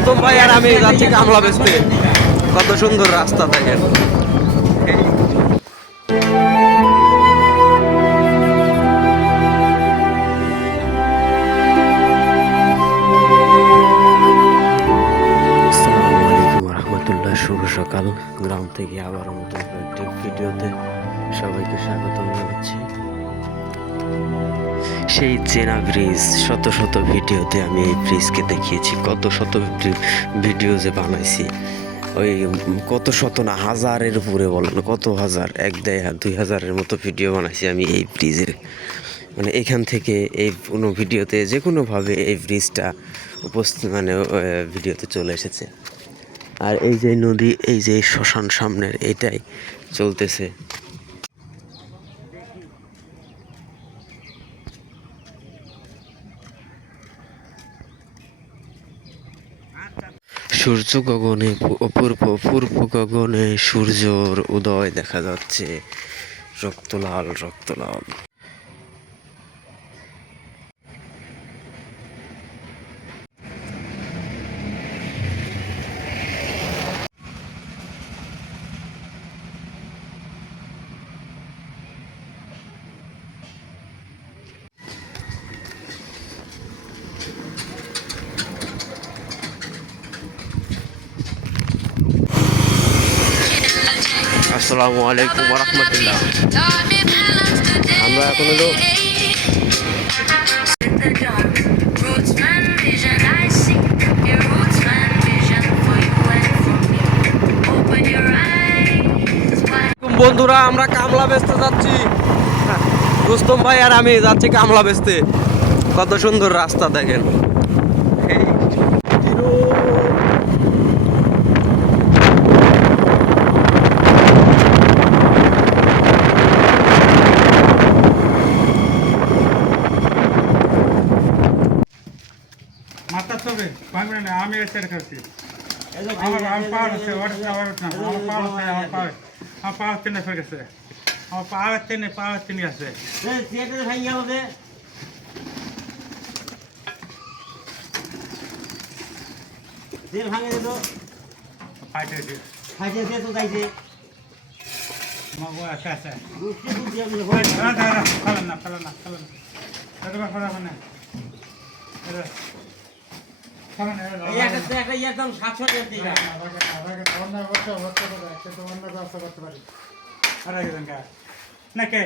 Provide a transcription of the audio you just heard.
রুস্তম ভাই আর আমি যাচ্ছি কামলা বেচতে। কত সুন্দর রাস্তা দেখেন। আসসালামু আলাইকুম রহমতুল্লাহ। শুভ সকাল। গ্রাম থেকে আবার নতুন একটি ভিডিওতে সবাইকে স্বাগত জানাচ্ছি। সেই চেনা ব্রিজ, শত শত ভিডিওতে আমি এই ব্রিজকে দেখিয়েছি। কত শত ভিডিও যে বানাইছি, ওই কত শত না হাজারের উপরে বলেন, কত হাজার, 1, 2, 3, 4 মতো ভিডিও বানাইছি আমি এই ব্রিজের। মানে এখান থেকে এই কোনো ভিডিওতে যে কোনোভাবে এই ব্রিজটা ভিডিওতে চলে এসেছে। আর এই যে নদী, এই যে শ্মশান সামনের, এটাই চলতেছে। সূর্য গগনে, পূর্ব গগনে সূর্যর উদয় দেখা যাচ্ছে, রক্তলাল রক্তলাল। আসসালামু আলাইকুম রহমতুল্লাহ। আমরা এখন হলো বন্ধুরা, আমরা কামলা বেচতে যাচ্ছি। রুস্তম ভাই আর আমি যাচ্ছি কামলা বেচতে। কত সুন্দর রাস্তা দেখেন। মাথা তবে ভাঙবে না, আমি এসে খাচ্ছি। আমার পাওয়ার আছে, আমার পাওয়ার আছে, আমার পাওয়ার টেনে ফেলে গেছে, আমার পাওয়ার টেনে আছে। তেল ভাঙে দিল, ফাইটে ফাইটে দিয়ে তো যাইছে। আমার বই আছে আছে। বুঝতে বুঝতে আমি ফেলেন না ফেলেন না। একটা একদম 700 টাকা নাকি